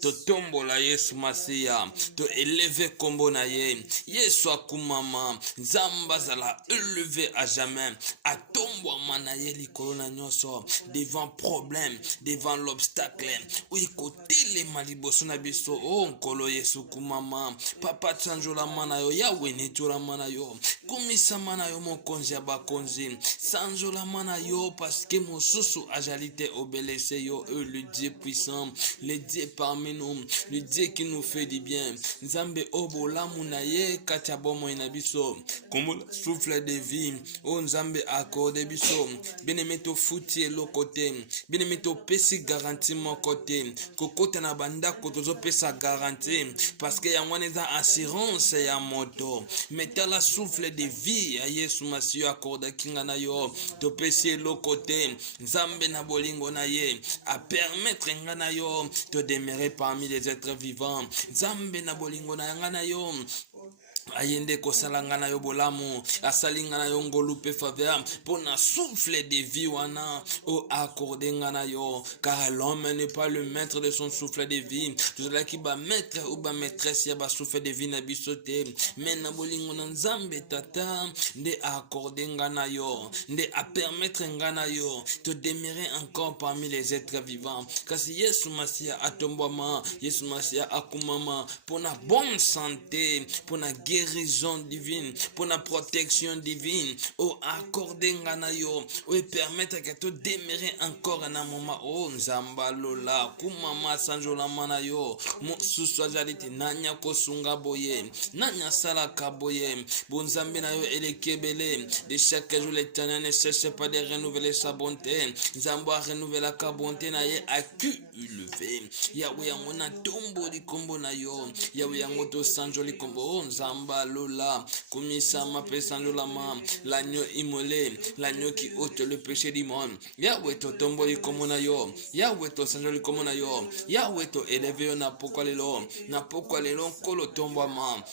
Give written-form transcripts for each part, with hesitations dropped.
to tombola Yesu Masia, to élever kombo na ye. Yesu akumama, Nzamba zala élevé à jamais. A tombo mana ye likolo na nyoso, devant problème, devant l'obstacle. Oui, côté les maliboso na biso, oh nkolo Yesu kumama. Papa tsanjola mana yo, Yahweh netura mana yo. Kumisa mana yo mokonzi ya bakonzi. Sanjola mana yo, parce que mon sousou ajalite obélissé yo, le Dieu puissant, le Dieu parmi nous, le Dieu qui nous fait du bien. Nzambe obola munaye katabomo inabiso. Comme le souffle de vie, oh Nzambe accorde biso. Bien-aimé to fouti lo côté, bien-aimé to pesi garantie mon côté. Kokote na banda kotozo pesa garantie, parce que yangwaneza assurance ya moto. Mettez la souffle de vie à Yesu Masio accorde kinga na yo. To pesi lo côté, Nzambe na bolingo na ye, à permettre ngana yo de demeurer parmi les êtres vivants. Nzambe na bolingo na ngana yo. Ayende kosalangana yo bolamu, asalingana yo ngolupe faveur, pona souffle de vie wana, o accordé ngana yo, car l'homme n'est pas le maître de son souffle de vie. Tout cela qui va maître ou ba maîtresse ya ba souffle de vie na bisote, mais na bolingo na Nzambe tata, de accordé ngana yo, de a permettre ngana yo, te demeurer encore parmi les êtres vivants. Car si Yesu Masia atombama, Yesu Masia akumama, pona bonne santé, pona guérison divine, pour la protection divine, oh accorder ngana yo, oh permettre que tu demeurer encore en un moment, oh Nzamba lola, kumama sanjola mana yo, mo suswajalite nanya kosunga boye, nanya salaka boye, bon Nzambe na yo elekebele, de chaque jour l'Éternel ne cherche pas de renouveler sa bonté, Nzamba renouveler la bonté na ye accumulé, Yahweh yango na tombo di kombo na yo, Yahweh yango to sanjoli kombo, oh Nzamba Lola, Kumisa Mape Sanjolama, l'agneau immolé, l'agneau qui ôte le péché du monde. Yahweh to tomboli komona yo, Yahweh to sanjoli komona yo, Yahweh to élevé na pokwa lelo kolo tombo ma.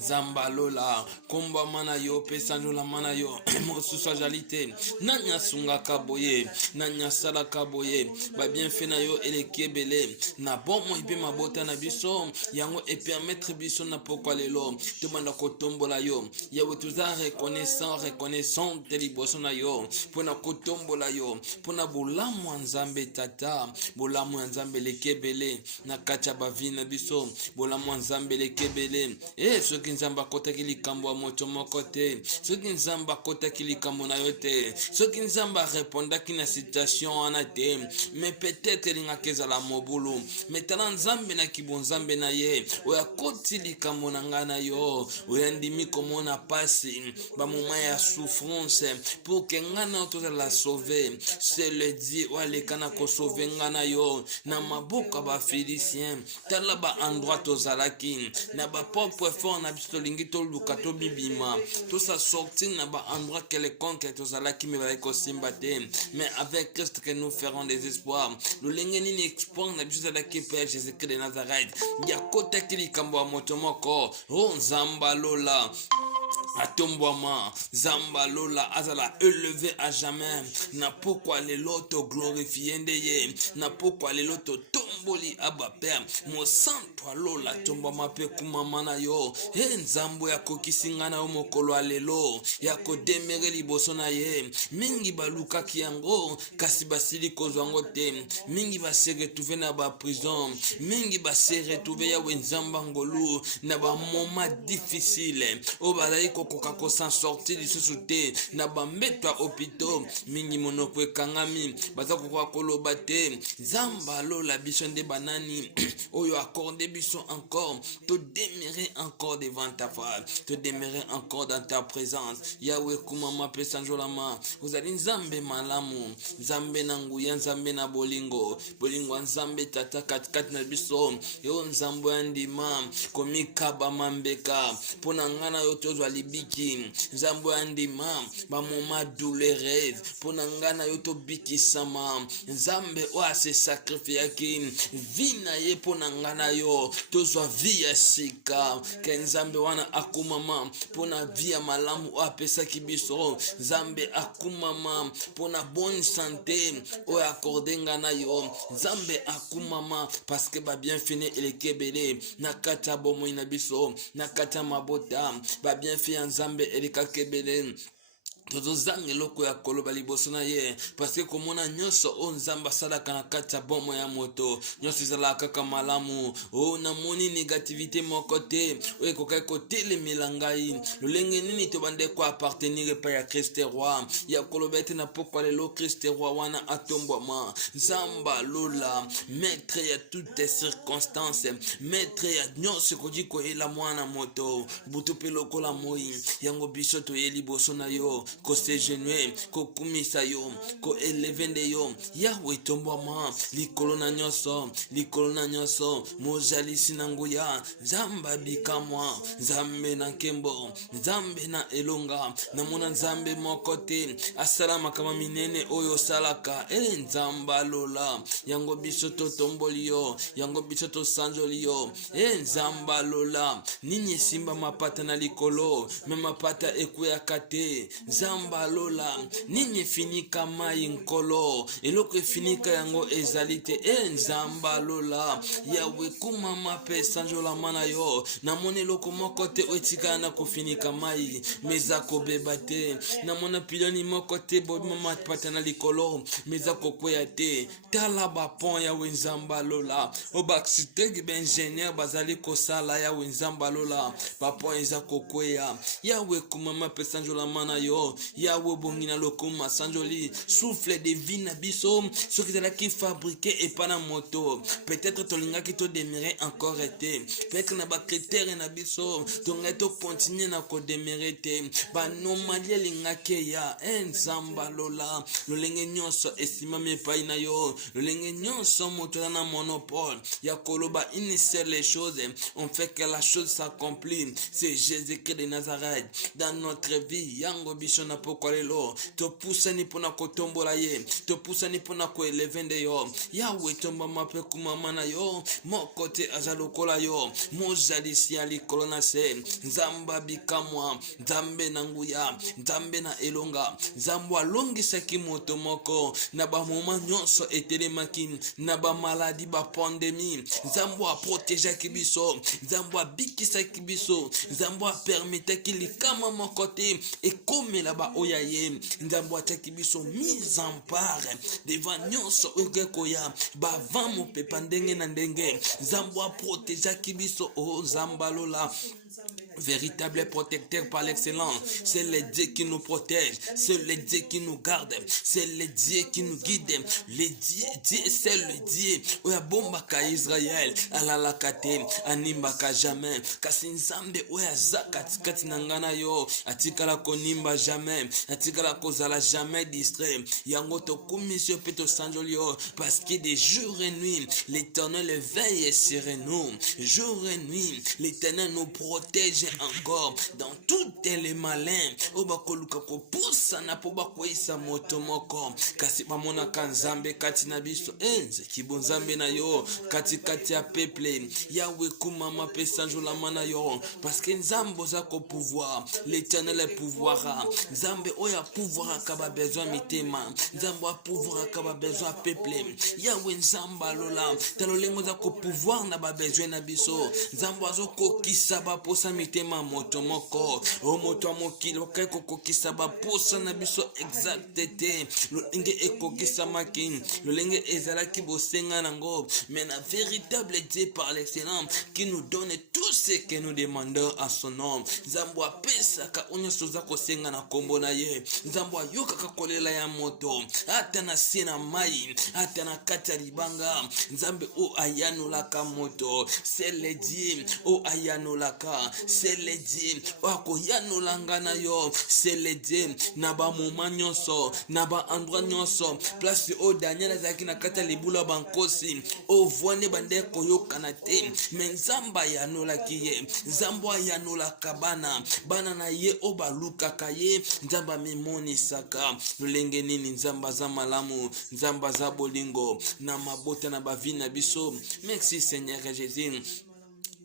Zamba Lola, Komba mana yo, Pesanjola mana yo, Mosusa jalite, Nanya sunga kaboye, Nanya sala kaboye, ba bien fait na yo elekebele, na bon mo ibe mabota na biso, yango et permettre biso na pokwa lelo, demanda ko tombola yo, yawe tuza reconnaissant de liboso na yo, pona ko tombola yo, pona bolamu Nzambe tata, bolamu Nzambe lekebele, na kacha ba vina biso, bolamu Nzambe lekebele, soki Nzamba kota kilikambo wa moto mokote, soki Nzamba kota kilikambo na yote, soki Nzamba réponda ki na situation anate, mais peut-être linga keza la mobulu, mais tala Nzambe na kibo Nzambe na ye, oya koti likambo na ngana yo, oya ndimi komona pasi, ba moment ya souffrance, pour que ngana toza la sauver, c'est le dit, oya lekana ko sauver ngana yo, na maboka ba Philisien, tala ba endroit tozalaki, na ba propre fort na biso lingi to luka to bibima to sa sorti na ba endroit quelconque to zalaki me ba ko simbate, mais avec Christ que nous ferons des espoirs. Le lengeni ni exploit na biso zalaki Père Jésus-Christ de Nazareth, ya kota kili kambo moto moko, oh Nzamba Lola Atombwama, Zamba Lola azala élevé à jamais, na pourquoi les lotos glorifiés ndeye, na pourquoi les lotos tomboli aba père, mo santo Lola tombwama pe kumamana yo, Nzambo ya kokisinga na mokolo alelo, ya ko demere liboso na ye, mingi baluka kiyango, kasi basili kozwango te, mingi base retrouver na ba prison, mingi base retrouver ya Nzamba ngolu, na ba moment difficile, o balai kokoka ko s'en sortir lisusu te, na ba mbetwa hôpitaux, mingi monoko ekangami, baza kokoka koloba te, Zamba Lola biso nde banani, oyo accordé biso encore, te demeurer encore devant ta face, te demeurer encore dans ta présence. Yahweh kumama pe sanjolama, uzali Nzambe malamu, Nzambe na nguya, Nzambe na bolingo, bolingo Nzambe tata katikati na biso, yo Nzambo ya ndima, komikaba mambeka, pona ngana yo tozwa libiki, Nzambo ya ndima, ba moma douloureuse, pona ngana yo to biki sama, Nzambe oa se sacrifiaki, vina ye pona ngana yo tozwa vie ya sika ke nzambe wana akumama pona vie ya malamu apesaki biso nzambe akumama pona bonne santé oyo akorde ngana yo nzambe akumama parce que ba bienfait eleki ebele na kati ya bomoi na biso na kati ya mabota ba bienfait ya nzambe elekaki ebele tozozanga eloko ya koloba liboso na ye parce que komona nyonso oyo nzambe asalaka na kati ya bomo ya moto nyonso ezalaka kaka malamu oyo namoni négativité moko te oyo ekokaki kotelemela ngai lolenge nini tobande koappartenir epai ya Christ roi ya koloba ete na pokwa lelo Christ roi wana atombwama nzambe alola maître ya toutes circonstances maître ya nyonso ekoki koyela mwana moto butu mpe lokola moi yango biso toye liboso na yo ko sejenue ko kumisa yo ko eleve nde yo yawe tombwama likolo na nyonso mojalisi na nguya nzambe bikamwa nzambe na nkembo nzambe na elonga namona nzambe moko te asala makama minene oyo salaka nzambe alola yango biso totomboli yo yango biso tosanjoli yo nzambe alola nini esimba mapata na likolo me mapata ekweyaka te nzambe alola nini efinika mai nkolo eloko efinika yango ezali te nzambe alola yawe kumama mpe sanjola mana yo namona eloko moko te etikala na kofinika mai meza kobeba te namona piloni moko te bobima mapata na likolo meza kokweya te tala bapon yawe nzambe alola obaarchitecte baingénieur bazali kosala yawe nzambe alola bapon eza kokweya yawe kumama mpe sanjola mana yo yawe bongi na lokuma sanjoli souffle de vie na biso soki ezalaki fabriqué epa na moto peut-être tolingaki todemire encore te peut-être na bakritere na biso tongaki tokontinue na kodemire te banomali elingaki eya nzambe alola lolenge nyonso esimami epai na yo lolenge nyonso moto aza na monopole ya koloba une seule chose on fait que la chose s'accomplit c'est Jésus-Christ de Nazareth dans notre vie yango biso na pokwa lelo topusani mpona kotombola ye topusani mpona koeleve nde yo yawe tombama mpe kumama na yo moko te aza lokola yo mozalisi ya likolo na se nzambe abikamwa nzambe na nguya nzambe na elonga nzambe alongisaki moto moko na bamoma nyonso etelemaki na bamaladi bapandemi nzambe aprotegeaki biso nzambe abikisaki biso nzambe apermetaki likama moko te ekomela baoya ye nzambe atiaki biso mise en part devant nyonso oyo ekoya bava mopepa ndenge na ndenge nzambe aprotegeaki biso nzambe alola véritable protecteur par l'excellence. C'est le Dieu qui nous protège, c'est le Dieu qui nous garde, c'est le Dieu qui nous guide. Le Dieu, c'est le Dieu. Oya bombaka Israël, alalakate, animbaka jamais. Kasi nzambe oya zakati kati nangana yo, atikala konimba jamais, atikala kozala jamais distrait. Yango to komisio peto sanjolio, parce que des jours et nuits, l'Éternel veille sur nous. Jour et nuit, l'Éternel nous protège encore dans toutes les malins obakoluka kopusa na po bakoisa moto moko kasi bamona kanzambe kati na biso enze kibonzambe na yo kati ya peuple yawe kumama pesa njola mana yo parce que nzambo za ko pouvoir l'Éternel est pouvoir nzambe oya pouvoir ka ba besoin mitema nzambo a pouvoir ka ba besoin peuple yawe nzamba lola talo lengo za ko pouvoir na ba besoin na biso nzambo azoko kisa ba posa mitema moto moko o moto mokili okako kokisa ba posa na biso exacté lolenge ekokisa makin lolenge ezalaki bosenga nango mais na véritable Dieu par l'excellence qui nous donne tout ce que nous demandons à son nom nzambo apesa ka onyoso za kosenga na kombo na ye nzambo ayoka ka kolela ya moto ata na sina mai ata na kati ya libanga nzambe o ayanolaka moto c'est le Dieu o ayanolaka c'est le Dieu akoyanola nga na yo, c'est le Dieu na ba moment nyonso na ba endroit nyonso place o Daniel azaki na kata libula bankosi o voine bande koyokana te me nzamba yanolaki ye, nzambo yanolaka bana na ye o balukaka ye, nzamba mimonisaka lolenge nini nzamba za malamu, nzamba za bolingo na mabota na bavi na biso. Merci Seigneur Jésus.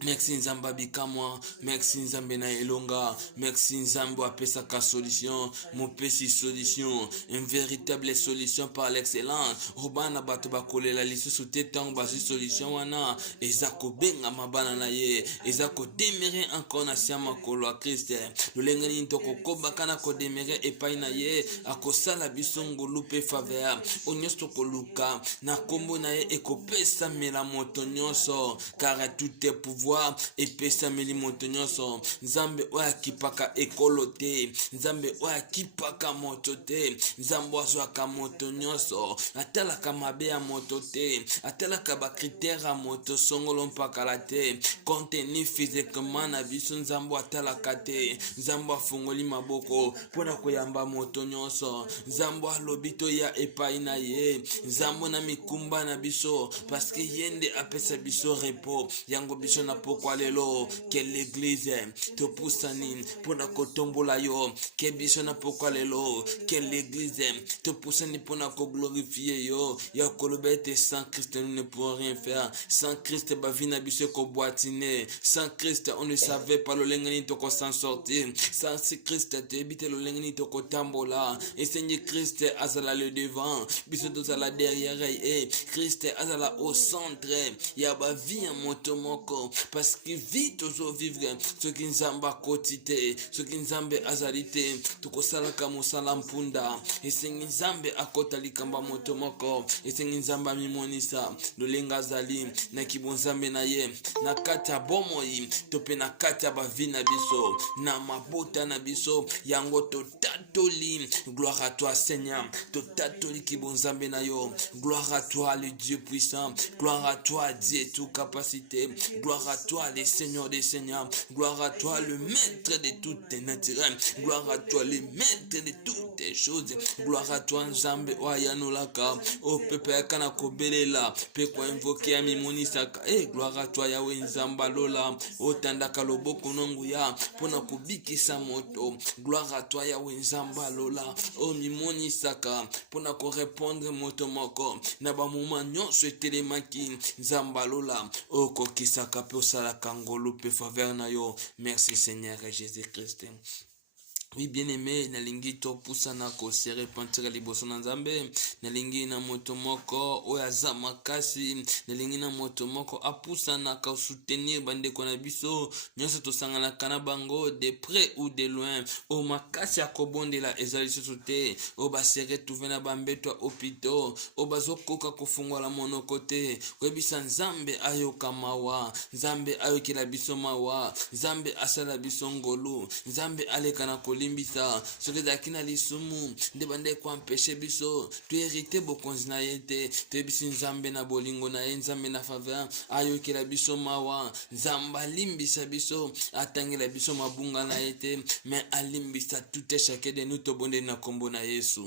Merci Nzamba bikamwa, merci Nzambe na elonga, merci Nzambe apesaka solution, mopesi solution, une véritable solution par l'excellence. Robana bato bakolela lisusu te tango basi solution wana, ezako benga mabana na ye, ezako demere encore na siama kolo a Christ. Lolenge ni toko kobaka na ko demere epai na ye, akosala biso ngolu pe faveur. Onyos toko luka na kombo na ye ekopesa mela moto nyonso, car tout est pouvoir epesa meli moto nyonso. Nzambe oyo akipaka ekolo te, nzambe oyo akipaka moto te, nzambe azwaka moto nyonso, atalaka mabe ya moto te, atalaka bakritere ya moto songolo mpakala te, kontenu physiquement na biso nzambe atalaka te. Nzambe afungoli maboko mpona koyamba moto nyonso, nzambe alobi toya epai na ye, nzambe na mikumba na biso parce que yende apesa biso repos. Yango biso na pokwa lelo ke l'église te pusani pona kotombola yo, ke biso na pokwa lelo ke l'église te pusani pona ko glorifier yo, ya kolobete sans Christ nous ne pouvons rien faire. Sans Christ bavina biso ko boitiner, sans Christ on ne savait pas le lengani to ko s'en sortir, sans Christ te bite le lengani to ko tambola. Et Seigneur Christ azala le devant, biso to la derrière, et Christ azala au centre ya ba vie en moto moko, parce que vite toujours vivre ce qui nzamba kotite, ce qui nzambe azalite to ko sala ka mosala mpunda. Et Seigneur nzambe akota likamba moto moko, et Seigneur nzamba mimonisa lolenga zali na kibonzambe na ye na kata bomoi to pe na kata ba vie na biso na mabota na biso yango to tatoli. Gloire à toi Seigneur, to tatoli kibonzambe na yo. Gloire à toi le Dieu puissant, gloire à toi Dieu tout capacité, gloire à toi le Seigneur des seigneurs, gloire à toi le maître de toutes tes naturelles, gloire à toi le maître de toutes tes choses, gloire à toi Nzambe oyanolaka o pepe kana kobelela pe ko invoquer ami monisaka. Gloire à toi Yahweh Nzamba lola o tandaka loboko nongu ya pona kubikisa moto. Gloire à toi Yahweh Nzamba lola o mimonisaka pona ko répondre moto moko na ba moment nyonso etelemaki. Nzamba lola o kokisaka pe osala kangolo pe faveur na yo. Merci Seigneur Jésus-Christ. Oui, bien-aimé, nalingi to pusana ko se repentir liboso na Nzambe, nalingi na moto moko oya za makasi, nalingi na moto moko apusana ka soutenir bande ko na biso, nyonso to sangana kana bango de près ou de loin, o makasi akobondela ezali sote, o ba se retrouver na bambeto hôpitaux, o bazokoka kofungola monoko te, kwebisa Nzambe ayoka mawa, Nzambe ayokela biso mawa, Nzambe asala biso ngolu, Nzambe aleka na limbisa soki ezalaki na lisumu nde bande koampeshe biso to hérite bokonzi na ye te. Toyebisi Nzambe na bolingo na ye, Nzambe na faveur ayokela biso mawa, Nzambe alimbisa biso, atangela biso mabunga na ye te, mais alimbisa tout et chacun de nous tobondeli na kombo na Yesu.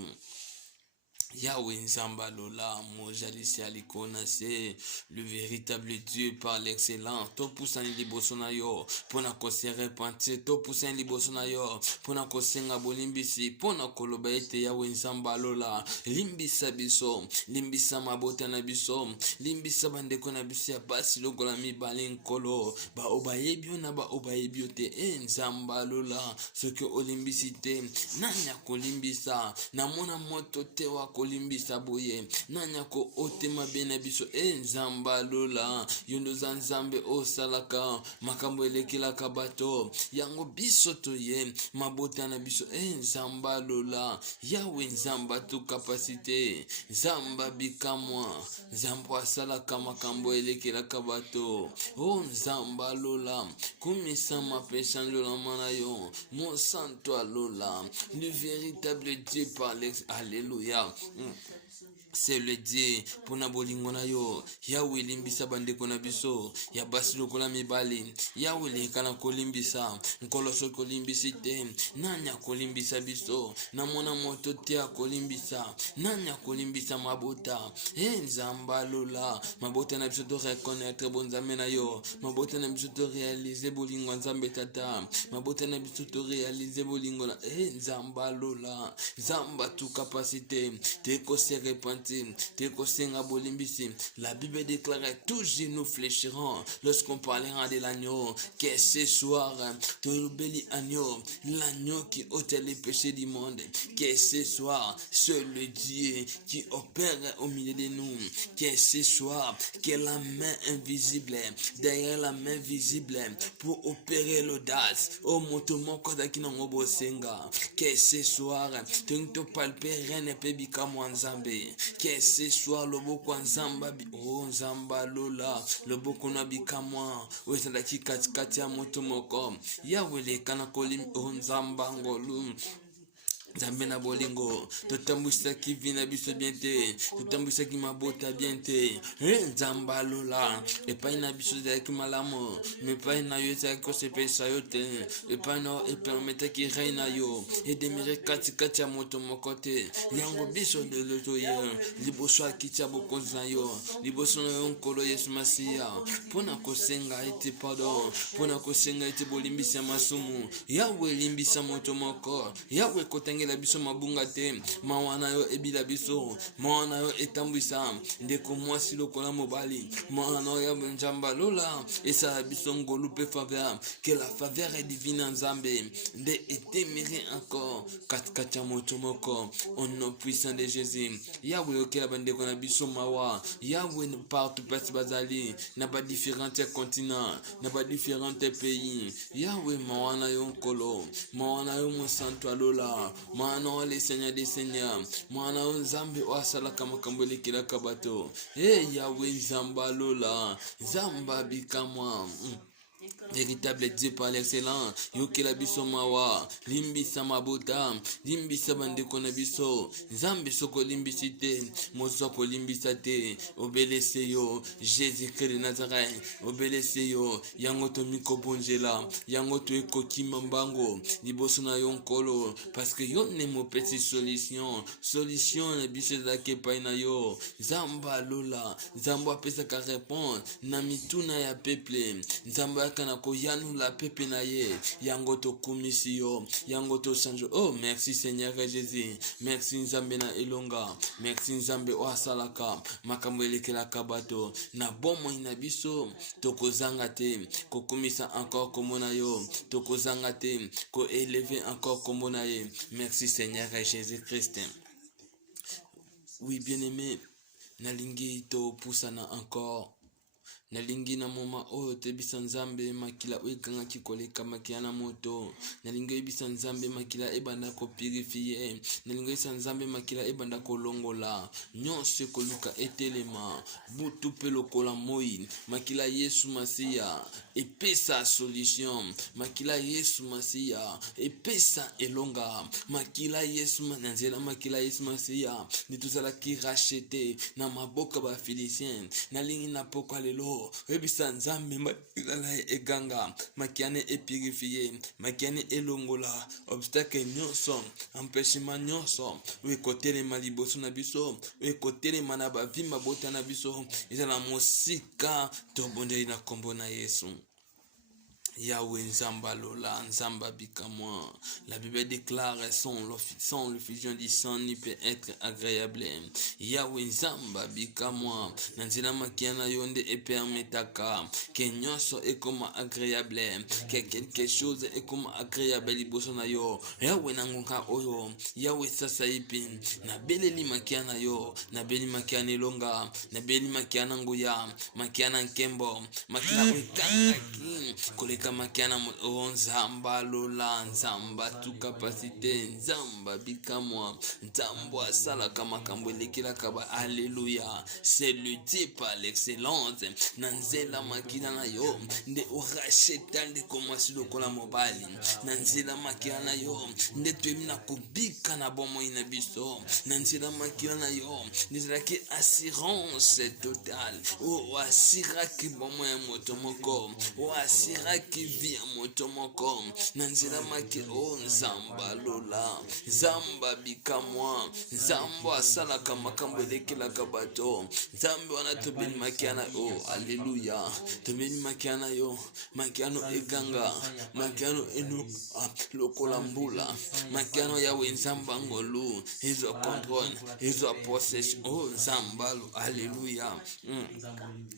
Yahweh Nzamba lola mojalisi alikona se le véritable Dieu par l'excellence. To poussani liboso na yo pona ko se repentir, to poussani liboso na yo pona ko senga bolimbisi, pona koloba ete Yahweh Nzamba lola limbisa biso, limbisa mabota na biso, limbisa bandeko na biso ya basi lokola mibale nkolo ba obayebio na ba obayebio te. Nzamba lola soki olimbisi te nani akolimbisa, na mona moto te wa kolimbisa boye nani ako otema bena biso. Nzamba lola yondo za Nzambe osalaka makambo elekelaka bato yango biso toye mabota na biso. Nzamba lola Yahweh Nzamba tu capacité, Nzamba bikamwa, Nzamba asalaka makambo elekelaka bato. Nzamba lola kumisa mapesa lola mana yo mon santo lola le véritable Dieu par l'ex. Alléluia. c'est le Dieu pour na bolingo na yo yawe limbisa bandeko na biso ya basi lokola mibali yawe lekana kolimbisa nkoloso kolimbisi te nanya kolimbisa biso na mona moto te kolimbisa nanya kolimbisa mabota nzamba lola mabota na biso to reconnaître bonzambe na yo mabota na biso to réaliser bolingo nzambe tata mabota na biso to réaliser bolingo na nzamba lola zamba tu capacité te ko se repentir la Bible déclare tous genoux fléchiront lorsqu'on parlera de l'agneau. Que ce soir, ton béli agneau, l'agneau qui ôte les péchés du monde. Que ce soir, c'est le Dieu qui opère au milieu de nous. Que ce soir, que la main invisible, derrière la main visible, pour opérer l'audace. Oh, motomo kodakina ngobosenga. Que ce soir, tu te palper rien ne peut bikamu nzambe. Que ce soir loboko nzamba oh nzamba lola loboko na bikamwa wezalaki katikati ya moto moko yawe lekana kolim oh nzamba ngolu Nzambe na bolingo totambwisaki vina biso bien te totambwisaki mabota bien te nzamba lola epai na biso ezalaki malamu mepai na yo ezalaki kosepelisa yo te epai na yo epermetaki rei na yo edemire katikati ya moto moko te yango biso lelo toye liboso ya kiti ya bokonzi na yo liboso na yo nkolo yesu masiya mpona kosenga ete pardon mpona kosenga ete bolimbisi ya masumu yawe limbisa moto moko yawe kotanga la biso mabunga te mawa na yo ebila biso mawa na yo etambwisa ndeko mwasi lokola mobali mawa na yo ya nzamba lola esala biso ngolu pe faveur que la faveur est divine nzambe nde etemire encore katikati ya moto moko au nom puissant de Jésus yawe okela bandeko na biso mawa yawe partout pasi bazali na ba différents continents na ba différents pays yawe mawa na yo nkolo mawa na yo mosantu alola maana le Seigneur des Seigneurs maana nzambe oasalaka makambo elekelaka bato yawe nzamba lola nzamba bikamwa véritable Dieu par l'excellence yokela biso mawa limbisa mabota limbisa bandeko na biso nzambe soko limbisi te mozo kolimbisa te obelese yo Jésus Christ de Nazareth obelese yo yango to mikobonjela yango to ekoki mambango liboso na yo nkolo parce que yo ne mopesi solution na biso ezalaki epai na yo nzamba lola nzambe apesaka réponse na mituna ya peuple nzambe kana koyanu la pepe na ye yango to kumisi yo yango to sanjo oh merci Seigneur Jésus merci nzambe na elonga merci nzambe oasalaka makambo elekelaka bato na bomo ina biso tokozanga te kokumisa encore komona yo tokozanga te ko élever encore komona ye merci Seigneur Jésus Christ. Oui bien-aimé nalingi to pusana encore nalingi na moma oyo tebisa nzambe makila oekangaki koleka makia na moto nalingi oyebisa nzambe makila ebanda kopurifie nalingi oyebisa nzambe makila ebanda kolongola nyonso ekoluka etelema butu mpe lokola moi makila Yesu Masiya epesa solution makila Yesu Masiya epesa elonga makila Yesu na nzela makila Yesu Masiya nituzalaki rachete na maboka ba Philisien nalingi na pokwa lelo webisa nzambe makila eganga makiane epurifie makiane elongola obstacle nyonso empêchement nyonso wekotelema liboso na biso wekotelema na bavima bota na biso ezala mosika tobondeli na kombo na Yesu. Yahweh Nzamba Lola, Nzamba Bikamwa. La Bible déclare sans le fusion du sang ne peut être agréable. Yahweh Nzamba Bikamwa. Nanzina makiana yonde et permetaka. Que nyonso est comme agréable. Que quelque chose est comme agréable liboso na yo. Yahweh nangonga oyo. Yahweh sasa ipi. Na beleli makiana yo. Na beli makiana longa. Na beli makiana nguya. Makiana nkembo. Makiana wekanga ki. eleka makiana o nzamba lola nzamba tu capacité nzamba bikamwa nzambo asalaka makambo elekelaka ba alléluia. C'est le Dieu par l'excellence na nzela makina na yo nde oracheta nde komasi lokola mobali na nzela makina na yo nde toyemi na kobika na bomoi na biso na nzela makina na yo nde ezalaki assurance totale o asiraki bomoi ya moto moko o asiraki vi ya moto moko na nzela makina o nzamba lola nzamba bikamwa nzambo asalaka makambo elekelaka bato nzambe wana tobeli makiana o alleluya tobeli makiana yo makiano eganga makiano eno lokola mbula makiano yawe nzamba ngolu hizo control hizo possession o nzambalo alleluya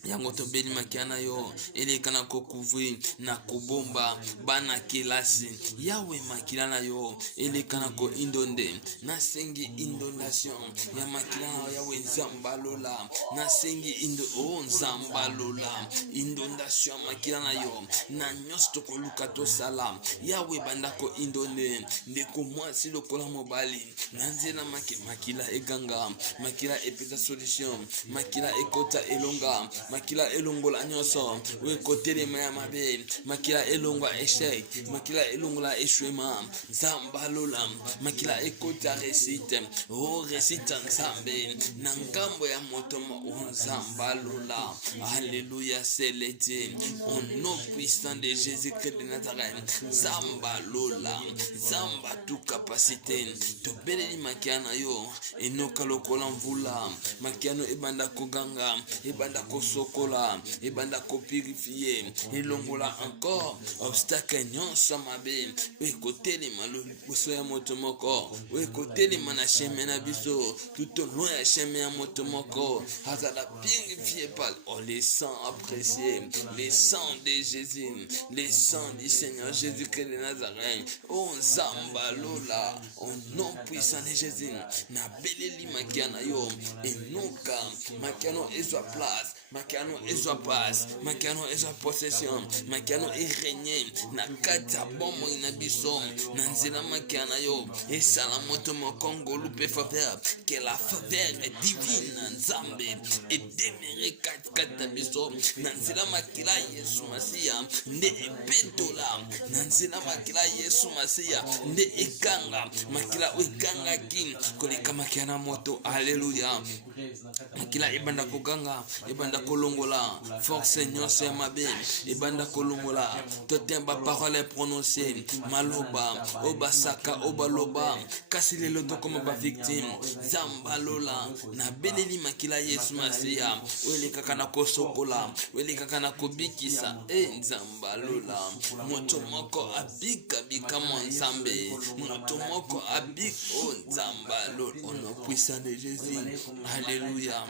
yango tobeli makiana yo elekana kokouvri na kobomba bana kelasi yawe makila na yo elekana ko indonde nasengi inondation ya makila yawe nzambalola nasengi o nzambalola inondation makila na yo na nyonso tokoluka tosala yawe bandako indonde ndeko mwasi lokola mobali na nzela makila eganga makila epesa solution makila ekota elonga makila elongola nyonso wekotelema ya mabe makila elongwa échec makila elongola échouement nzambalola makila ekota réussite o réussite nzambe na ngambo ya moto o nzambalola alléluia. C'est le Dieu au nom puissant de Jésus-Christ de Nazareth nzambalola nzamba tu capacité tobeleli makiana yo enoka lokola mvula makiano ebanda koganga ebanda kosokola ebanda kopurifier elongola encore obstacle nyonso mabe ekotelema liboso ya moto moko ekotelema na chemin na biso tout au long ya chemin ya moto moko azala purifié par le sang apprécié le sang de Jésus le sang du Seigneur Jésus-Christ de Nazareth o nzambalola au nom puissant de Jésus na beleli makiana yo enoka makiano ezwa place makiano ezwa passe makiano ezwa possession makiano erégné na kati ya bomoi na biso na nzela makiana yo esala moto mokongo lupe faveur que la faveur divine na nzambe edemere kati na biso na nzela makila Yesu Masiya nde epetola na nzela makila Yesu Masiya nde ekanga makila ekangaki koleka makiana moto alleluya makila ebanda koganga ebanda kolongola force nyonso ya mabe ebanda kolongola totemba parole prononcée maloba obasaka obaloba kasi lelo tokoma ba victime zambalola na beleli makila Yesu Masiya welekaka na kosokola welekaka na kobikisa nzambalola moto moko abika bikamo nzambe moto moko abika nzambalola au nom puissant de Jésus alléluia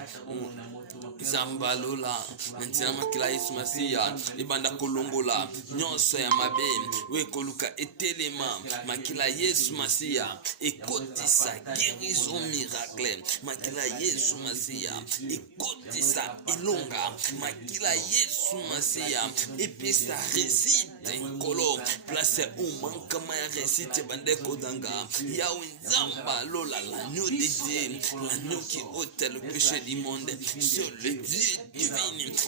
nzambalola ntina makila Yesu Masiya ebanda kolongola nyonso ya mabe wekoluka etelema makila Yesu Masiya ekotisa guérison miracle makila Yesu Masiya ekotisa elonga makila Yesu Masiya epesa réussite nkolo place umankama ya réussite bandeko danga yawe nzambalola l'agneau de Dieu l'agneau qui ôte le péché du monde sur le Dieu divin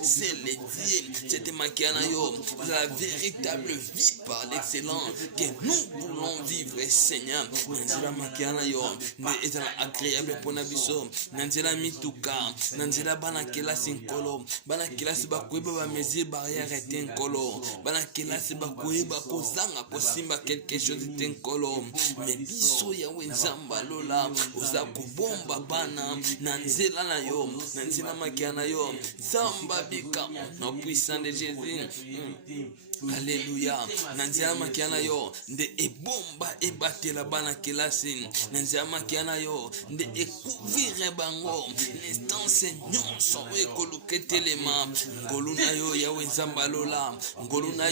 c'est le Dieu cette makiana yo la véritable vie par l'excellence que nous voulons vivre Seigneur nanzela makiana yo ne ezala agréable pona biso nanzela mituka nanzela bana kelasi nkolo bana kelasi bakoyeba ba mesure barrière te nkolo bana kelasi bakoyeba kozanga kosimba quelque chose te nkolo mais biso yawe nzambalola oza kobomba bana na nzela na yo na nzela makiana yo nzamba bika na puissant de Jésus alléluia na nzela makiana yo nde ebomba ebatela bana kelasi na nzela makiana yo nde ekouvrir bango l'instance nyonso ekoluketelema ngolu na yo yawe nzambalola ngolu na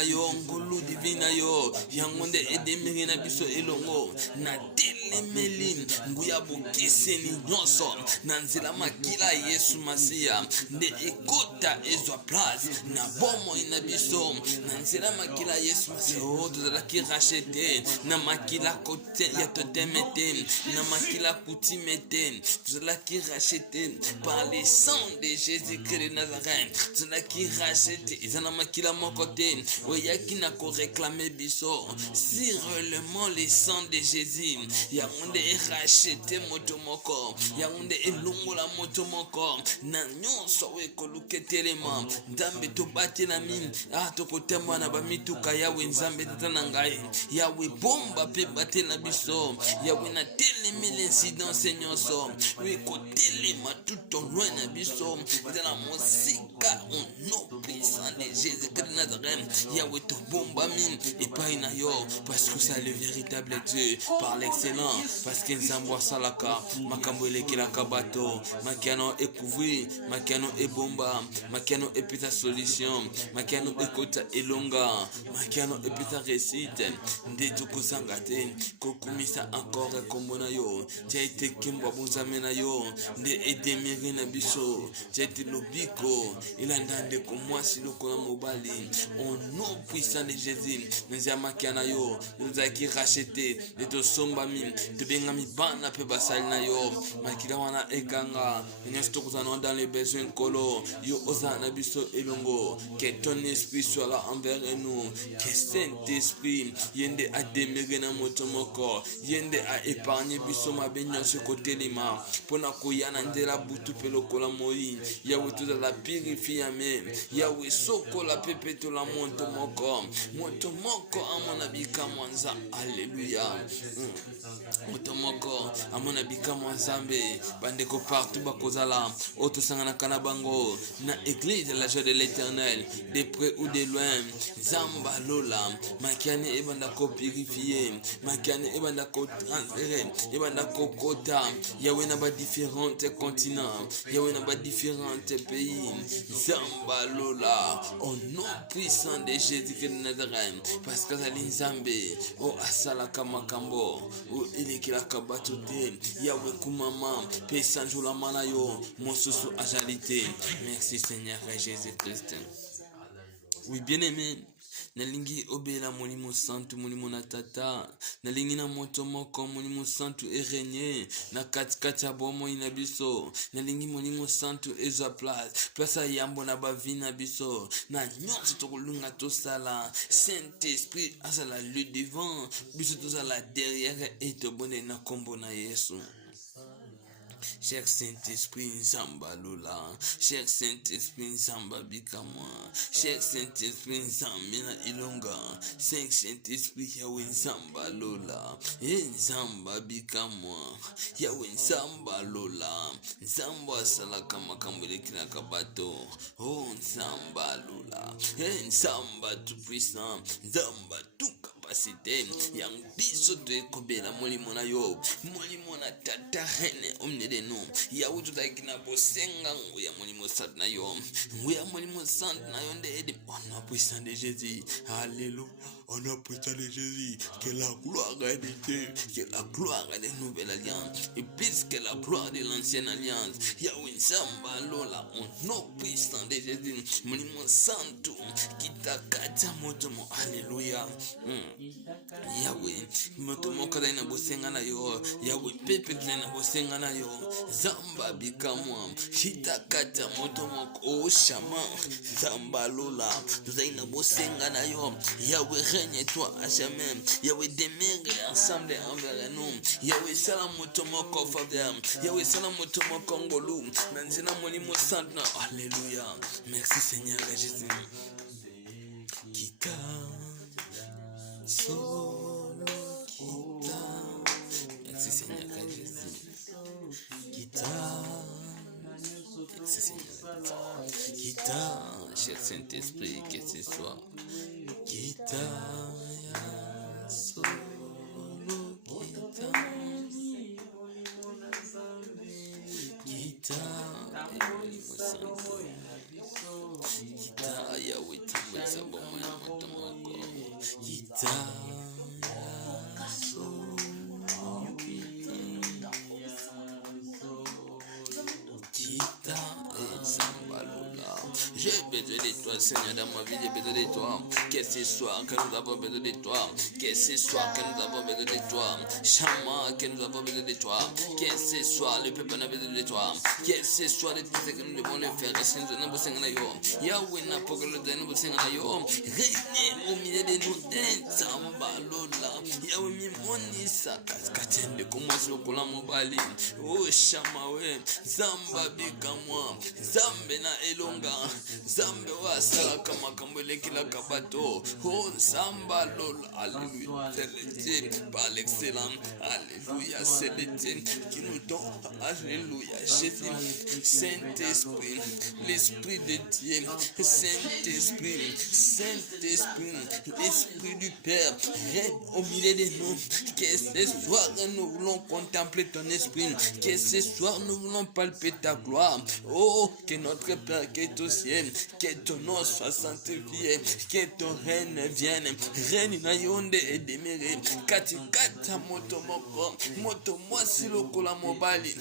yo ngolu divina yo yango nde edemiri na biso elongo na tele etelemeli nguya bokeseni nyonso na nzela makila Yesu Masiya nde ekota ezwa place na bomoi na biso na nzela makila Yesu Masiya tozalaki rachete na makila kote ya toteme te na makila kutime te tozalaki rachete par le sang de Jésus-Christ de Nazareth tozalaki rachete eza na makila moko te oyaki na koreklame biso si réellement le sang de Jésus yango nde erachete moto moko yango nde elongola moto moko na nyonso oyo ekoluka etelema nzambe tobatelami tokotemba na bamituka yawe nzambe tata na ngai yawe bomba mpe batela biso yawe na telemi l'incidence nyonso oyo ekotelema tout au loin na biso eza na mosika au nom puissant de Jésus-Christ de Nazareth yawe tobombami epai na yo parce que c'est le véritable Dieu par l'excellent parce que nzambe asalaka makambo elekelaka bato makiano ekouvri makiano ebomba makiano epesa solution makiano ekota elonga makiano epesa réussite nde tokozanga te kokumisa encore kombo na yo tia ete kimbwa bonzame na yo nde edemiri na biso tia ete lobiko elanda ndeko mwasi lokola mobali au nom puissant de Jésus nzia makia na yo tozalaki rachete nde tosombami tobengami bana mpe basali na yo makila wana ekanga nyonso tokozala dans les besoins nkolo yo ozala na biso elongo que ton esprit soit là envers nous que Saint-Esprit yende a demeuré na moto moko yende a épargné biso mabe nyonso kotelema mpona koya na nzela butu mpe lokola moi yawe tozala purifiame yawe sokola mpe petola moto moko amona bikamwa nza alleluya moto moko amona bikamwa nzambe bandeko partout bakozala oyo tosanganaka na bango na église de la joie de l'éternel de près ou de loin nzamba lola makiane ebanda kopurifie makiane ebanda kotransfere ebanda kokota yawe na ba différents continents yawe na ba différents pays nzamba lola au nom puissant de Jésus-Christ de Nazareth parce que azali nzambe o asalaka makambo o elekelaka bato te yawe kumama mpe esanjolama na yo mosusu azali te. Merci Seigneur Jésus-Christ. Oui, bien-aimé, nalingi obela molimo santu molimo na tata nalingi na moto moko molimo santu erenye na katikati ya bomoi na biso nalingi molimo santu ezwa place yambo na bavi na biso na nyonso tokolunga tosala Saint-Esprit azala le devant biso tozala derrière et tobone na kombo na Yesu. Cher Saint-Esprit Nzamba Lola, cher Saint-Esprit Nzamba Bikamwa, cher Saint-Esprit Nzamena Ilonga, cher Saint-Esprit Yahweh Nzamba Lola, Nzamba Bikamwa, Yahweh Nzamba Lola, Nzamba Salaka Makambele Kinakabato, oh Nzamba Lola, Nzamba tout-puissant, Nzamba tout capacité, yang biso de kobela molimo na yo, molimo na tata rene omnede no, yawe tutaki na bosenga nguya molimo sat na yo, nguya molimo sant na yo nde edi, on a puissant de Jésus, alléluia, on a puissant de Jésus, que la gloire est de Dieu, que la gloire est de nouvelle alliance, et plus que la gloire de l'ancienne alliance, yawe nzamba lola, on a puissant de Jésus, molimo santo, kitakata motomo, alléluia, Yahweh, moto moko na bosenga na yo, Yahweh pepe na bosenga na yo, Zamba bikamwa, hitakata moto moko, oh shama, Zamba lola, na bosenga na yo, Yahweh règne toi à jamais, Yahweh demeure ensemble envers nous, Yahweh sala moto moko faveur, Yahweh sala moto moko ngolu, nanzina molimo sant na, alléluia, merci Seigneur Jésus, Kita. Solo kita, merci Seigneur Jésus. Kita, merci Seigneur. Kita, cher Saint-Esprit, que ce soit. Kita, solo kita. Kita, Santo. Kita, Yahweh, tumweza bomo ya motomoko. Kita, toi, Seigneur, dans ma vie, j'ai besoin de toi. Que ce soit que nous avons besoin de toi. Que ce soit que nous avons besoin de toi. Chama, que nous avons besoin de toi. Que ce soit le peuple a besoin de toi. Que ce soit de tout ce que nous devons faire. Si nous avons besoin de toi. Yahweh n'a pas que nous avons besoin de toi. Régnez au milieu de nous. Samba Lola. Yahweh Mimonisa. Kaskatende commence le kola mobali. Oh Shamawe. Zamba Bikamwa. Zambe na Elonga. Zambe wa sala kama kambele kila kabato. Oh Zamba Lola. Alléluia. C'est par l'excellent. Alléluia. C'est l'été qui nous donne. Alléluia. Jésus. Saint-Esprit. L'Esprit de Dieu. Saint-Esprit. Saint-Esprit. L'Esprit du Père. Règne au milieu de nous. Que ce soir nous voulons contempler ton esprit. Que ce soir nous voulons palper ta gloire. Oh, que notre Père qui est au ciel, que ton nom soit sanctifié, que ton règne vienne. Règne na yonde et demeure. Katikata moto moko, moto mwasi lokola mobali.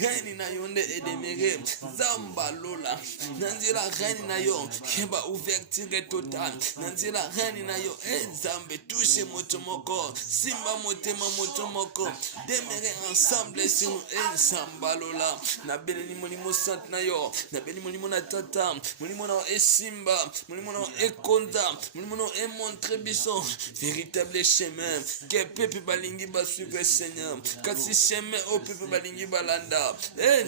Règne na yonde et demeure. Zamba Lola. Nanzila règne na yo. Keba ouverture totale. Nanzila règne na yo. Zambe touche moto moko. Simba motema moto moko. Demeure ensemble sur nous. Zamba Lola. Na beleni molimo sant na yo. Na beleni molimo na tata. Molimo na esimba. Molimo na ekonda. Molimo na montre biso. Véritable chemin. Que pepe balingi ba suivre Seigneur. Kasi chemin au pepe balingi balanda.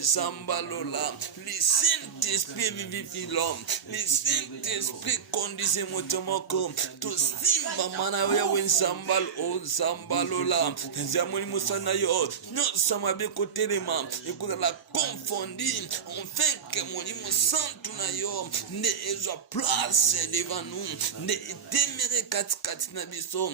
Zamba Lola. Le Saint-Esprit vivifie l'homme. Le Saint-Esprit conduisez moto moko. To simba mana we Zambal o Zamba Lola. Zamoni musana yo. No samabe kotelema. Écoute la confondie. Enfin que molimo santu na yo. Ne ezwa place devant nous. Ne demere kat na biso.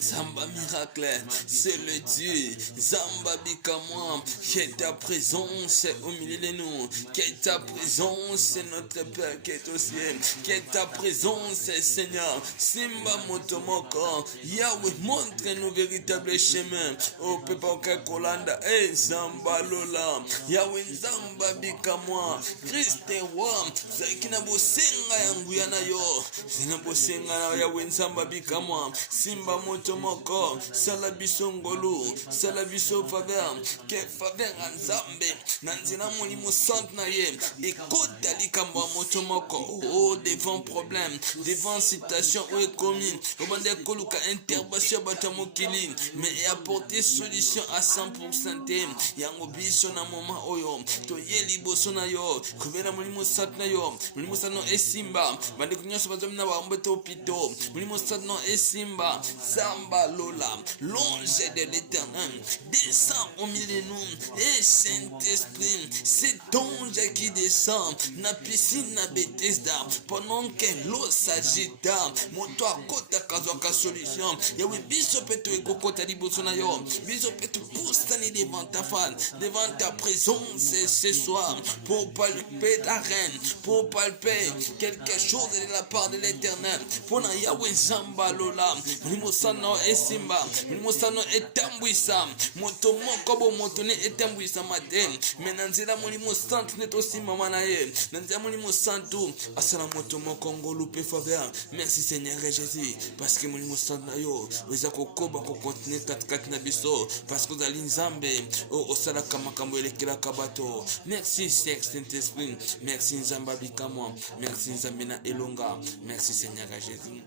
Zamba miracle. C'est le Dieu. Zamba bikamwa. Que ta présence au milieu de nous. Que ta présence est notre Père qui est au ciel. Que ta présence est Seigneur. Simba motomoko. Yahweh montre-nous véritable chemin. Oh peuple kolanda. Zamba Lola. Yahweh Zamba bikamwa. Christ est roi. Zakina bosenga yangu yana yo. Zina bosenga na Yahweh Zamba bikamwa. Simba motomoko. Salabiso ngolu. Salabiso faveur. Que faveur Nzambe. Nanzina molimo sant na ye. Écoute likambo motomoko. Oh devant problème, devant situation où est commis. Au bande koluka intervention batamokili. Mais apporter solution à 100%. Yango biso na moment oyo. To ye liboso na yo. Kubera molimo sant na yo. Molimo sant no esimba. Bande kunyoso bazomina wa mbeto pito. Molimo sant no esimba. Zamba Lola. L'ange de l'Éternel descend au milieu de nous. Et Saint-Esprit, c'est ange qui descend na piscine na Bethesda pendant que l'eau s'agita. Moto akota kazwaka solution. Yawe biso peto ekokota liboso na yo. Biso peto postani devant ta face, devant ta présence ce soir pour palper ta reine, pour palper quelque chose de la part de l'Éternel. Pour na Yahweh Zamba Lola. Limosano esimba. Limosano etambwisa. Moto moko bo moto ne etambwisa matin. Mais nanzela molimo santu neto simba manaye. Nanzela molimo santu asala moto moko ngolu pe faveur. Merci Seigneur Jésus parce que molimo santu na yo weza kokoba ko continuer kat na biso parce que zali nzambe osala kama kambo elekela kabato. Merci Saint-Esprit. Merci Nzamba bikamwa. Merci Nzambe na elonga. Merci Seigneur Jésus.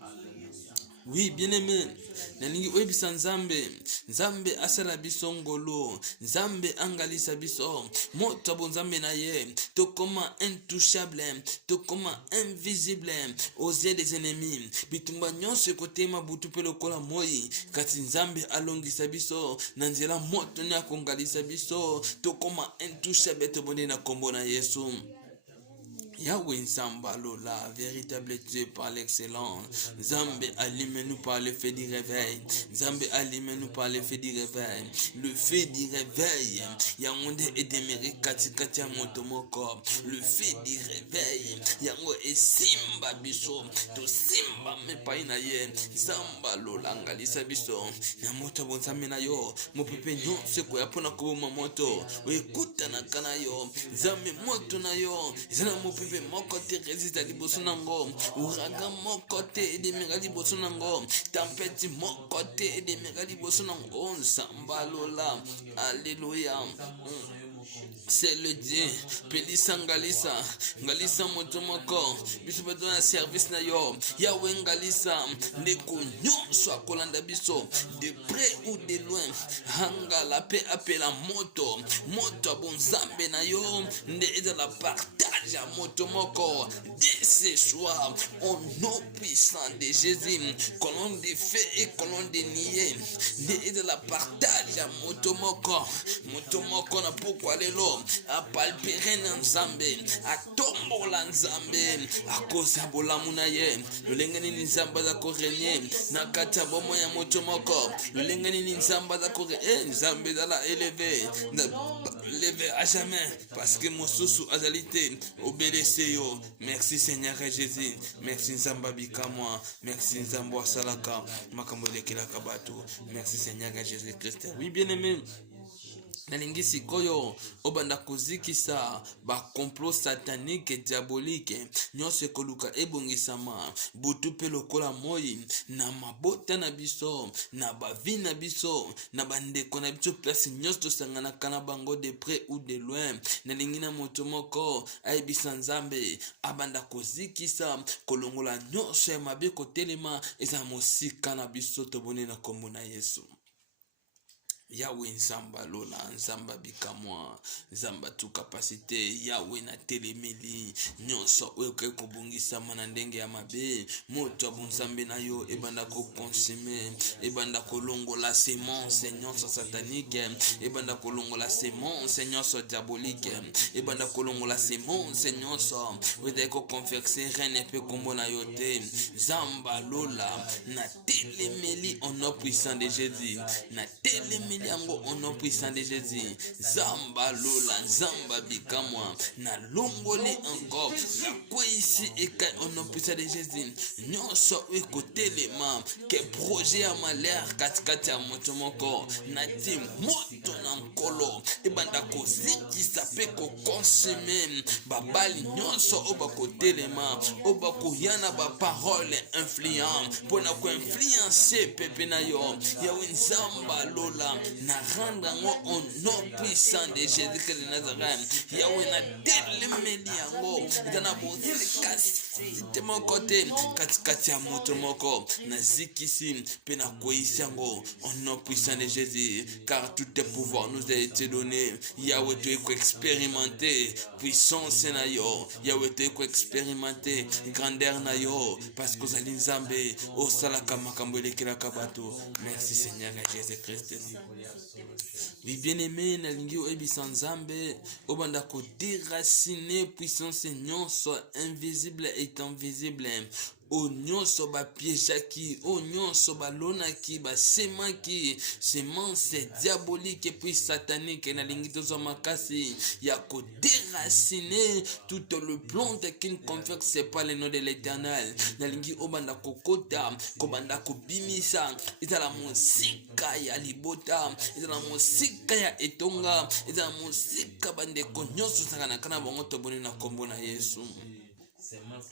Oui, bien-aimé, nalingi oyebisa Nzambe asala biso ngolo, Nzambe angalisa biso, moto bo Nzambe na ye, tokoma intouchable, tokoma invisible aux yeux des ennemis. Bitumba nyonso ekotema butu pe lokola moi, kati Nzambe alongisa biso, na nzela moto ni akongalisa biso, tokoma intouchable tobonde na kombo na Yesu. Yahweh Zamba Lola, véritable Dieu par l'excellence. Zambe allume-nous par le feu du réveil. Zambe allume-nous par le feu du réveil. Le feu du réveil. Yamonde et demere kati motomoko. Le feu du réveil. Yango et simba biso. To simba me painaye. Zamba Lola ngalisa biso. Yamoto bonzame na yo. Mo pepe nyo seko yapona ko moto. Ekuta na kana yo. Zambe moto na yo. Zana mo pepe moko te résiste liboso nango, ouragan moko te edemeka liboso nango, tempête moko te edemeka liboso nango. Nzamba lola, alléluia. C'est le Dieu. Pelisa ngalisa. Ngalisa moto moko. Biso beto na service na yo. Yawe ngalisa. Ndeko nyonso akolanda biso. De près ou de loin. Hangala pe apela moto. Moto abonzambe na yo. Nde ezala partage ya moto moko. Dès ce soir, au nom puissant de Jésus. Colonne de feu et colonne de nier. Nde ezala partage ya moto moko. Moto moko na pourquoi lelo. Apalpere na nzambe, atombola nzambe, akosa bolamu na ye. Lolenge nini nzambe za korenye na kati ya bomo ya moto moko. Lolenge nini nzambe za korenye, nzambe za la élevé à jamais, parce que mosusu azalite obéissez yo. Merci Seigneur Jésus, merci nzamba bikamwa, merci nzamba salaka makambo lekela kabato. Merci Seigneur Jésus Christ. Oui bien-aimé, nalingi sikoyo obanda kozikisa ba complot satanique diabolique nyonso ekoluka ebongisama butu pe lokola moi na mabota na biso na bavi na biso na bandeko na biso place nyonso tosanganaka na bango de près ou de loin. Nalingi na moto moko ayebisa nzambe abanda kozikisa kolongola nyonso ya mabe kotelema eza mosika na biso tobone na kombo na Yesu. Yawe nzamba lola, nzamba bikamwa, nzamba tu kapasite, Yawe na telemeli, nyonso oyoke kobungisa mana ndenge ya mabe, moto abunzambe na yo, ebanda ko consommer, ebanda ko longola semence, nyonso satanique, ebanda ko longola semence, nyonso diabolique, ebanda ko longola semence, nyonso, wede ko converser reine pe kombo na yo te, nzamba lola, na telemeli au nom puissant de Jésus, na telemeli yango au nom puissant de Jésus. Zamba lola, nzamba bikamwa, na longoli encore, na kwisi ekai au nom puissant de Jésus. Nyonso ekotelema, ke projet ya malheur katikati ya moto moko, na ti moto na nkolo, ebanda kozikisa pe ko consommer, babali nyonso oba kotelema, oba koyana ba parole influent, pona ko influencer pepe na yo, yawe nzamba lola, na rendre au nom puissant de Jésus-Christ de Nazareth. Yahweh na telemeli yango na bozikasi temo kote katikati ya moto moko na zikisi pe na koisi yango au nom puissant de Jésus, car tout tes pouvoirs nous a été donné. Yahweh tu es expérimenter puissance na yo, Yahweh tu es expérimenter grandeur na yo, parce que ozali nzambe osalaka makambo elekelaka bato. Merci Seigneur Jésus-Christ. Oui, bien-aimé, nalingi oyebisa nzambe obanda ko déraciner puissance nyonso invisible et invisible. O nyonso ba piégeaki, o nyonso ba lonaki, ba semaki, semence diabolique puis satanique na lingi tozo makasi ya ko déraciner tout le plan qui ne confesse pas le nom de l'Éternel. Na lingi obanda kokota, kobanda ko bimisa, ezala mosika ya libota, ezala mosika ya etonga, ezala mosika bande ko nyonso sangana kana bango toboni na kombo na Yesu.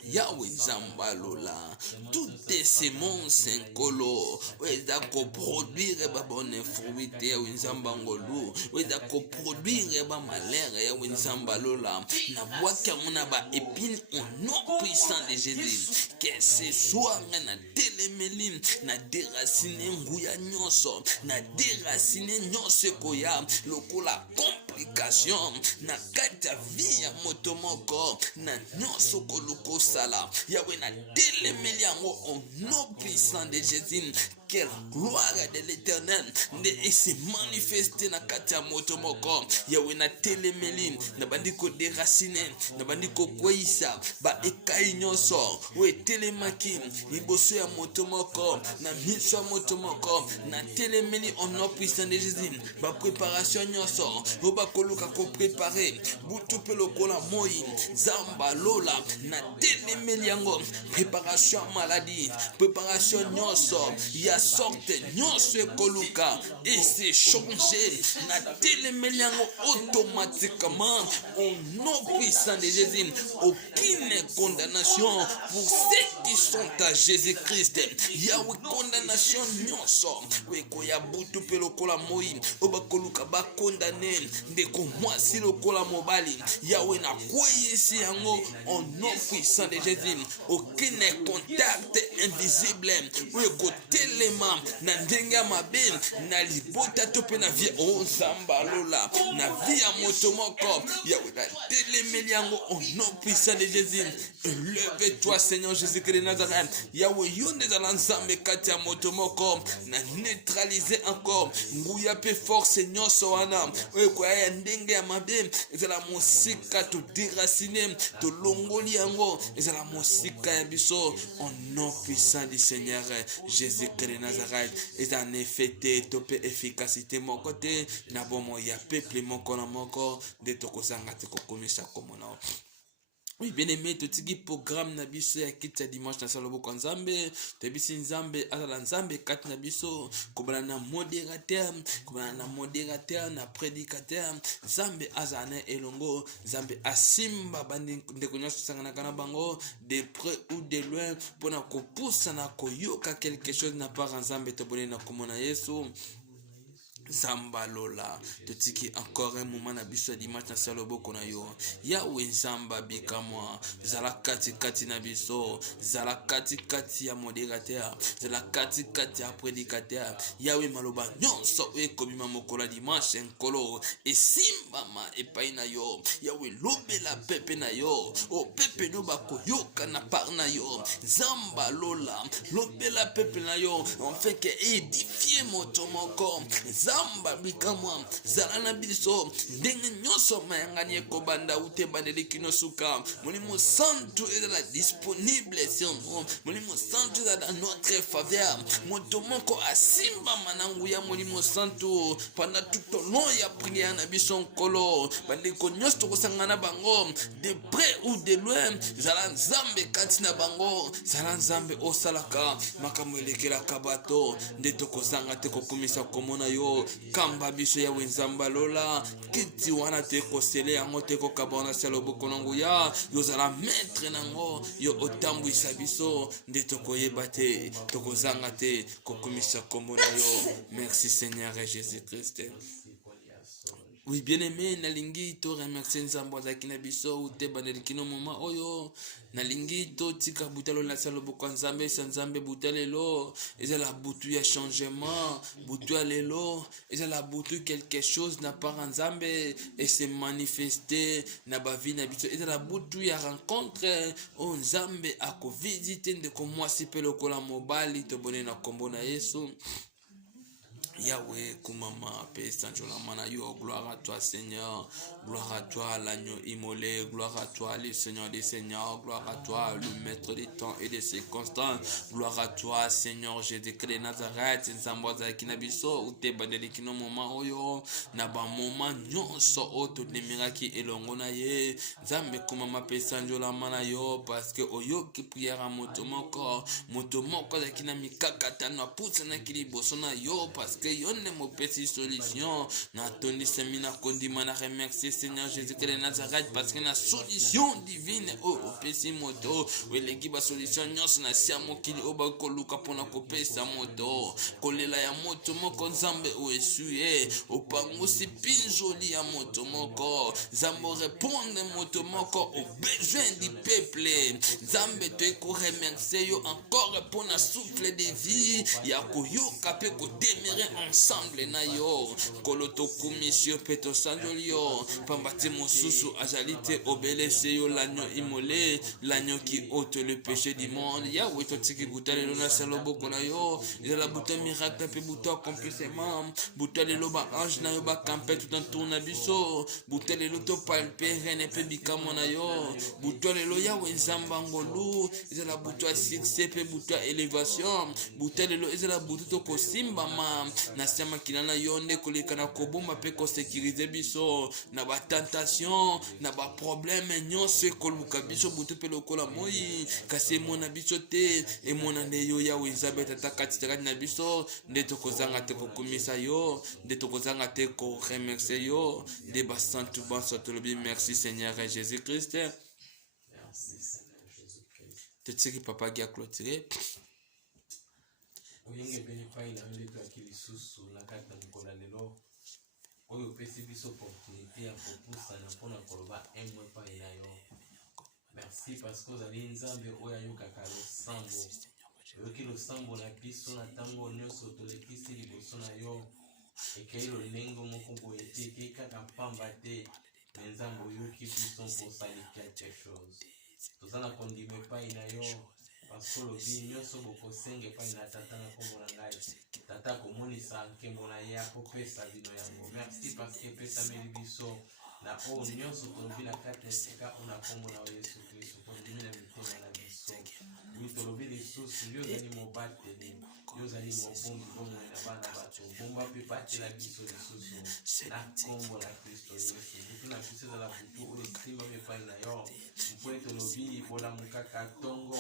Yahweh nzamba lola, toutes tes semences nkolo weza ko produire ba bonne fruit Yahweh nzamba ngolu, weza ko produire ba malheur Yahweh nzamba lola, na boaka mona ba épine au nom puissant de Jésus. Que ce soit na telemeli na déraciner nguya nyonso, na déraciner nyonso koya lokola complication na kati ya vie ya moto moko na nyonso koluko sala. Yahweh na telemeli yango au nom puissant de Jésus. Que la gloire de l'Éternel ne se manifeste na kati ya moto moko. Yahweh na telemeli na bandiko déraciner, na bandiko koisa ba ekai nyonso we telemaki liboso ya moto moko na miso ya moto moko na telemeli au nom puissant de Jésus. Ba préparation nyonso o ba koluka ko préparer butu pe lokola moi zamba lola na telemeli yango, préparation maladie, préparation nyonso ya sorte nyonso ekoluka et c'est changé na telemeli yango automatiquement au nom puissant de Jésus. Aucune condamnation pour ceux qui sont à Jésus-Christ. Yahweh condamnation nyonso wekoya butu pe lokola moi obakoluka ba condamné ndeko mwasi lokola mobali Yahweh na kweyisi yango au nom puissant de Jésus. Aucun contact invisible weko telema na ndenge mabe na libota to pe na vie ozamba lola na vie ya moto moko Yahweh na telemeli yango au nom puissant de Jésus. Lève-toi Seigneur Jésus-Christ de Nazareth. Yahweh yonde za nzambe kati ya moto moko na neutraliser encore nguya pe force nyonso wana weko ya ndenge ya mabe ezala mosika to déraciner to longoli yango ezala mosika ya biso au nom puissant du Seigneur Jésus-Christ de Nazareth. Et en effet to pe efficacité moko te na bomo ya peuple moko na moko de tokozanga te kokomisa komona. Oui, bien aimé, tout ce qui programme na biso ya kiti ya dimanche na salobo kwa nzambe, tebisi nzambe azala nzambe kati na biso, kobana na modérateur, na prédicateur, nzambe azana elongo, nzambe asimba bandi ndeko nyonso sangana kana bango de près ou de loin pona kopusa na koyoka quelque chose na part nzambe tobone na komona Yesu. Zamba lola totiki encore un moment na biso ya dimanche na salobo kona yo Yahweh nzamba bikamwa zala kati na biso zala kati ya modérateur zala kati ya prédicateur Yahweh maloba nyonso ekobima mokola dimanche nkolo esimbama epai na yo Yahweh lobela pepe na yo o pepe no bakoyoka na par na yo zamba lola lobela pepe na yo en fait que édifier moto moko zamba bikamwa zala na biso ndenge nyonso mayangani ekobanda ute bandeliki no suka molimo santo ezala disponible sur nous molimo santo ezala dans notre faveur moto moko asimba manangu ya molimo santo pendant tout au long ya prière na biso nkolo bandeko nyonso tokosangana bango de près ou de loin zala nzambe kati na bango zala nzambe osalaka makambo elekelaka bato nde tokozanga te kokumisa komona yo kamba biso ya wenzamba lola kiti wana te kosele yango te kokabona salobo konangu ya yozala maître nango yo otambwisa biso nde tokoyeba te tokozanga te kokumisa komona yo. Merci Seigneur Jésus-Christ. Oui, bien aimé, nalingi to remercier nzambo azaki na biso ute bandeliki no moma oyo nalingi to tika butalo na salobo kwa nzambe sa nzambe butalelo ezala butu ya changement butu ya lelo ezala butu quelque chose na par nzambe et se manifester na bavi na biso ezala butu ya rencontre o nzambe ako visiter ndeko mwasi pe lokola mobali to bone na kombo na Yesu. Yahweh kumama pe sanjola mana yo, gloire à toi Seigneur, gloire à toi l'agneau immolé, gloire à toi le Seigneur des Seigneurs, gloire à toi le maître des temps et des circonstances, gloire à toi Seigneur Jésus-Christ de Nazareth, nzamboza kinabiso ute bandeli kino moment oyo na ba moment nyonso oto de miraki elongo na ye nzambe kumama pe sanjola mana yo parce que oyo ki prière à moto moko za kina mikakata na putsa na kiliboso na yo parce que yonne mo petit solution na toni semina kondima na remercier Seigneur Jésus-Christ de Nazareth parce que na solution divine o pesi moto weleki ba solution nyonso na sia mokili oba koluka pona kopesa moto kolela ya moto moko nzambe o esuye opangusi pinjoli ya moto moko zambo répondre moto moko aux besoins du peuple nzambe to eko remercier yo encore pona souffle de vie ya koyoka pe ko demeurer ensemble na yo koloto komisio peto sanjolio pambati mosusu ajalite obelese yo l'agneau immolé l'agneau qui ôte le péché du monde ya weto tiki butale lona saloboko na yo la buta miracle pe buta accomplissement butale lo ba ange na yo ba camper tout en tourna biso butale lo to palper rene pe bikamo na yo butale lo ya wenzamba ngolu la buta succès pe buta élévation butale lo la buta to kosimba ma na siama kilana yonde koleka na kobomba pe ko sécuriser biso na ba tentation na ba problème nyonso ekoluka biso butu pe lokola moi kasi emona biso te emona nde yo yawe nzambe tata kati na biso nde tokozanga te kokumisa yo nde tokozanga te ko remercier yo nde basantu banso tolobi merci Seigneur Jésus Christ. Totiki papa gia clôturer oyenge beni pai na mleto akili susu na kati na mkola lelo oyo pesi biso opportunité ya kopusa na mpona koloba emwe pai na yo. Merci parce que ozali nzambe oyo ayokaka losambo oyoki losambo na biso na ntango nyonso tolekisi liboso na yo ekei lolenge moko boye te ekei kaka pamba te me nzambe oyoki biso mposali quelque chose toza na kondima epai na yo parce que lobi nyonso bokosenge epai na tata na kombo na ngai tata komonisa nkembo na ye akopesa bino yango. Merci parce que epesameli biso na oyo nyonso tolobi na kati ya esika oyo na kombo na Yesu Kristo tolobimi na mitema na biso wi tolobi lisusu yo ozali mobateli yo ozali mobombi bomoi na bana bato bomba mpe batela biso lisusu na kombo na Kristo Yesu butu na biso ezala butu oyo esimbami epai na yo mpo ete tolobi bolamu kaka ntongo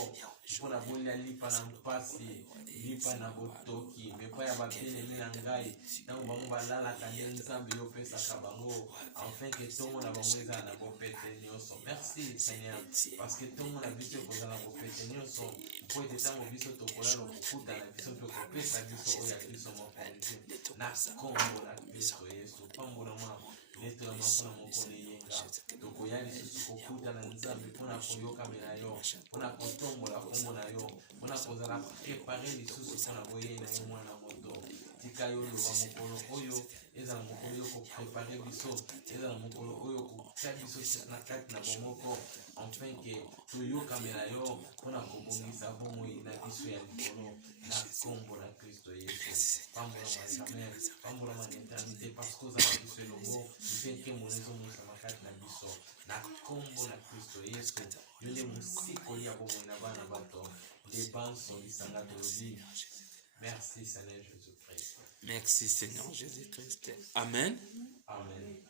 mpona bolia lipa na mpasi lipa na botoki mepai ya babenemi na ngai ntango bango balalaka nde nzambe yo opesaka bango enfin ke ntongo na bango ezala na bopete nyonso. Merci Seigneur parce que ntongo na biso ekozala na bopete nyonso mpo ete ntango biso tokolala kokuta na biso mpe kopesa biso oyo ya biso mokonzi na kombo na Kristo Yesu pambola mwa neto na mapona moko leyenga tokoya lisusu kokuta na nzambe mpona koyokamela yo mpona kotombola kombo na yo mpona kozala prepare lisusu mpona boyei na yo mwana moto tika yo loba mokolo oyo ezala mokolo oyo koprepare biso ezala mokolo oyo kotia biso na kati na bomoko enfin ke toyokamela yo mpona kobongisa bomoi na biso ya likolo na kombo na Kristo Yesu pambola makamere pambola maneternité parce que ozala biso elongo mpe nkembo ezomosama kati na biso na kombo na Kristo Yesu yo nde mosikoli ya bomoi na bana bato nde banso lisanga tolobi merci Seigneur Jésus-Christ. Merci Seigneur Jésus-Christ. Amen. Amen.